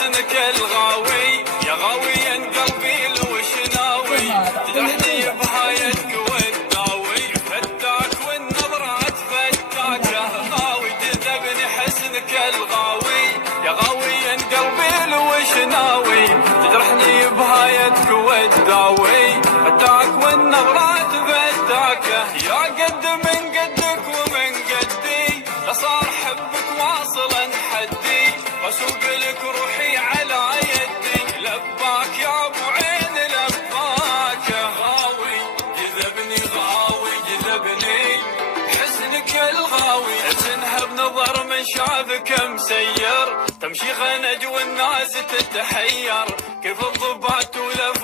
حسنك الغاوي يا غاويا قلبي الوش ناوي تجرحني بهايتك والداوي فتاك والنظرات فتاكه غاوي جذبني حسنك الغاوي يا غاويا قلبي الوش ناوي تجرحني بهايتك والداوي فتاك والنظرات فتاكه يا قد من قدك ومن قدي لا صار حبك واصلا حدي واسوق لك روحي على يدي لباك يا ابو عين لباك غاوي جذبني حسنك الغاوي ارسنها بنظر من شافك مسير تمشي خنج والناس تتحير كيف الضبات ولف